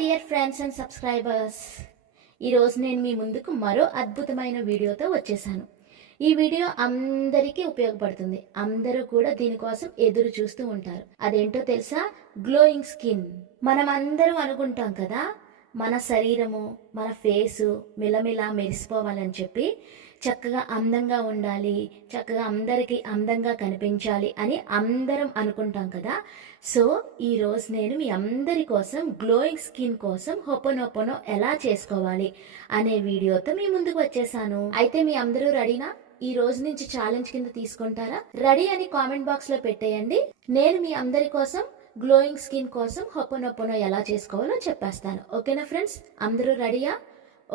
Dear friends and subscribers ఈరోజు నేను మీ ముందుకు మరో అద్భుతమైన వీడియోతో వచ్చేసాను. ఈ వీడియో అందరికీ ఉపయోగపడుతుంది. అందరూ కూడా దీనికోసం ఎదురు చూస్తూ ఉంటారు. అదేంటో తెలుసా? గ్లోయింగ్ స్కిన్ మనం అందరం అనుకుంటాం కదా మన శరీరము మన ఫేసు మిలమిలా మెరిసిపోవాలని చెప్పి చక్కగా అందంగా ఉండాలి చక్కగా అందరికీ అందంగా కనిపించాలి అని అందరం అనుకుంటాం కదా. సో ఈ రోజు నేను మీ అందరి కోసం గ్లోయింగ్ స్కిన్ కోసం హొపనొపనో ఎలా చేసుకోవాలి అనే వీడియోతో మీ ముందుకు వచ్చేసాను. అయితే మీ అందరూ రెడీనా? ఈ రోజు నుంచి ఛాలెంజ్ కింద తీసుకుంటారా? రెడీ అని కామెంట్ బాక్స్లో పెట్టేయండి. నేను మీ అందరి కోసం గ్లోయింగ్ స్కిన్ కోసం హొప్పనొప్పనో ఎలా చేసుకోవాలో చెప్పేస్తాను. ఓకేనా ఫ్రెండ్స్? అందరూ రెడీయా?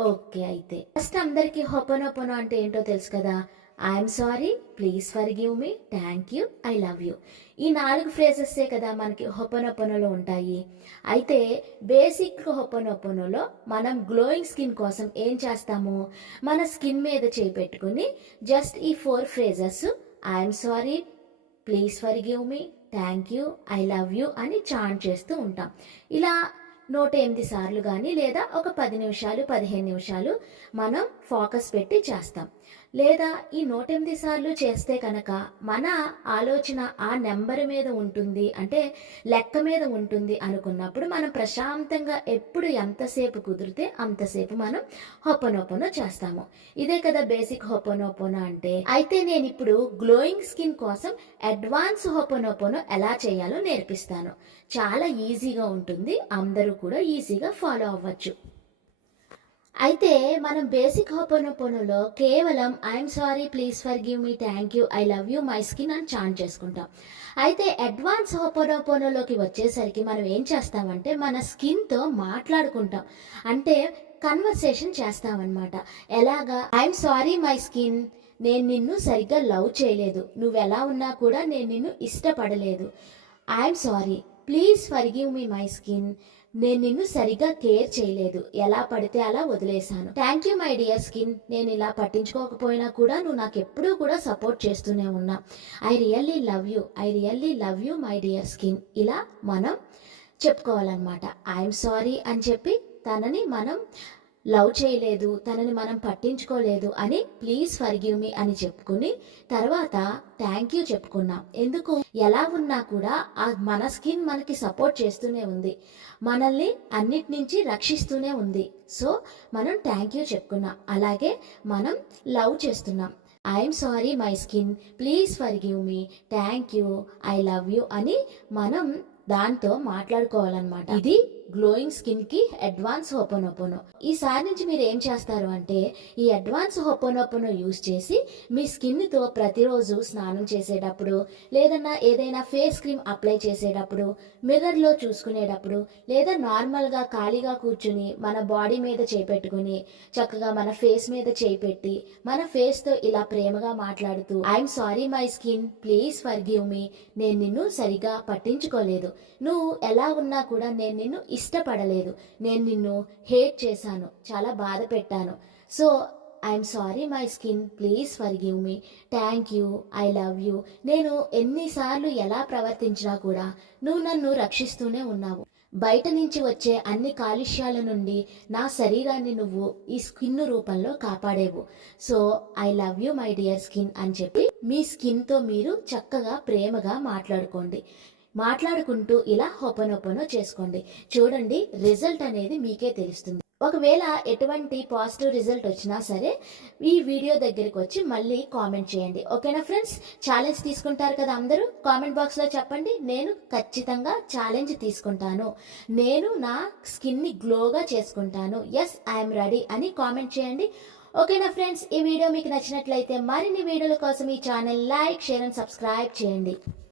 ఓకే అయితే. ఫస్ట్ అందరికి హొపనొపనో అంటే ఏంటో తెలుసు కదా? I'm sorry please forgive me thank you I love you ఈ నాలుగు ఫ్రేజెస్సే కదా మనకి హొప్పనొప్పనలో ఉంటాయి. అయితే బేసిక్ హొప్పనొప్పనలో మనం గ్లోయింగ్ స్కిన్ కోసం ఏం చేస్తాము? మన స్కిన్ మీద చేపెట్టుకుని జస్ట్ ఈ four phrases I'm sorry please forgive me thank you I love you అని చాంట్ చేస్తూ ఉంటాం. ఇలా నూట ఎనిమిది సార్లు కానీ లేదా ఒక పది నిమిషాలు పదిహేను నిమిషాలు మనం ఫోకస్ పెట్టి చేస్తాం. లేదా ఈ నూట ఎనిమిది సార్లు చేస్తే కనుక మన ఆలోచన ఆ నెంబర్ మీద ఉంటుంది అంటే లెక్క మీద ఉంటుంది అనుకున్నప్పుడు మనం ప్రశాంతంగా ఎప్పుడు ఎంతసేపు కుదిరితే అంతసేపు మనం హొప్పనొప్పన చేస్తాము. ఇదే కదా బేసిక్ హొప్పనొప్పన అంటే. అయితే నేను ఇప్పుడు గ్లోయింగ్ స్కిన్ కోసం అడ్వాన్స్ హొప్పనొప్పనో ఎలా చేయాలో నేర్పిస్తాను. చాలా ఈజీగా ఉంటుంది. అందరూ కూడా ఈజీగా ఫాలో అవ్వచ్చు. అయితే మనం బేసిక్ హోపోనోపోనోలో కేవలం I'm sorry please forgive me thank you I love you my skin అని చాంట్ చేసుకుంటాం. అయితే అడ్వాన్స్ హోపోనోపోనోలోకి వచ్చేసరికి మనం ఏం చేస్తామంటే మన స్కిన్తో మాట్లాడుకుంటాం. అంటే కన్వర్సేషన్ చేస్తామన్నమాట. ఎలాగా? ఐఎమ్ సారీ మై స్కిన్ నేను నిన్ను సరిగ్గా లవ్ చేయలేదు. నువ్వు ఎలా ఉన్నా కూడా నేను నిన్ను ఇష్టపడలేదు. I'm sorry please forgive me my skin నేను నిన్ను సరిగ్గా కేర్ చేయలేదు. ఎలా పడితే అలా వదిలేశాను. Thank you my dear skin. నేను ఇలా పట్టించుకోకపోయినా కూడా నువ్వు నాకు ఎప్పుడూ కూడా సపోర్ట్ చేస్తూనే ఉన్నా. I really love you. I really love you my dear skin. ఇలా మనం చెప్పుకోవాలన్నమాట. ఐఎమ్ సారీ అని చెప్పి తనని మనం లవ్ చేయలేదు తనని మనం పట్టించుకోలేదు అని ప్లీజ్ ఫర్గివ్ మీ అని చెప్పుకుని తర్వాత థ్యాంక్ యూ చెప్పుకున్నాం. ఎందుకు? ఎలా ఉన్నా కూడా ఆ మన స్కిన్ మనకి సపోర్ట్ చేస్తూనే ఉంది. మనల్ని అన్నిటి నుంచి రక్షిస్తూనే ఉంది. సో మనం థ్యాంక్ యూ చెప్పుకున్నాం. అలాగే మనం లవ్ చేస్తున్నాం. I'm sorry my skin please forgive me thank you I love you అని మనం దాంతో మాట్లాడుకోవాలన్నమాట. ఇది గ్లోయింగ్ స్కిన్కి అడ్వాన్స్ హోపోనోపోనో. ఈసారి నుంచి మీరు ఏం చేస్తారు అంటే ఈ అడ్వాన్స్ హోపోనోపోనో యూజ్ చేసి మీ స్కిన్తో ప్రతిరోజు స్నానం చేసేటప్పుడు లేదన్నా ఏదైనా ఫేస్ క్రీమ్ అప్లై చేసేటప్పుడు మిర్రర్లో చూసుకునేటప్పుడు లేదా నార్మల్గా ఖాళీగా కూర్చుని మన బాడీ మీద చేపెట్టుకుని చక్కగా మన ఫేస్ మీద చేపెట్టి మన ఫేస్తో ఇలా ప్రేమగా మాట్లాడుతూ I'm sorry my skin please forgive me. నేను నిన్ను సరిగా పట్టించుకోలేదు. నువ్వు ఎలా ఉన్నా కూడా నేను నిన్ను ఇష్టపడలేదు. నేను నిన్ను హేట్ చేశాను. చాలా బాధ పెట్టాను. So I'm sorry my skin. Please forgive me. Thank you. I love you. నేను ఎన్నిసార్లు ఎలా ప్రవర్తించినా కూడా నువ్వు నన్ను రక్షిస్తూనే ఉన్నావు. బయట నుంచి వచ్చే అన్ని కాలుష్యాల నుండి నా శరీరాన్ని నువ్వు ఈ స్కిన్ రూపంలో కాపాడేవు. So I love you my dear skin అని చెప్పి మీ స్కిన్తో మీరు చక్కగా ప్రేమగా మాట్లాడుకోండి. మాట్లాడుకుంటూ ఇలా హొపనొపనో చేసుకోండి. చూడండి రిజల్ట్ అనేది మీకే తెలుస్తుంది. ఒకవేళ ఎటువంటి పాజిటివ్ రిజల్ట్ వచ్చినా సరే ఈ వీడియో దగ్గరికి వచ్చి మళ్ళీ కామెంట్ చేయండి. ఓకేనా ఫ్రెండ్స్? ఛాలెంజ్ తీసుకుంటారు కదా అందరూ? కామెంట్ బాక్స్లో చెప్పండి. నేను ఖచ్చితంగా ఛాలెంజ్ తీసుకుంటాను. నేను నా స్కిన్ని గ్లోగా చేసుకుంటాను. ఎస్ ఐఎమ్ రెడీ అని కామెంట్ చేయండి. ఓకేనా ఫ్రెండ్స్? ఈ వీడియో మీకు నచ్చినట్లయితే మరిన్ని వీడియోల కోసం ఈ channel like share and subscribe చేయండి.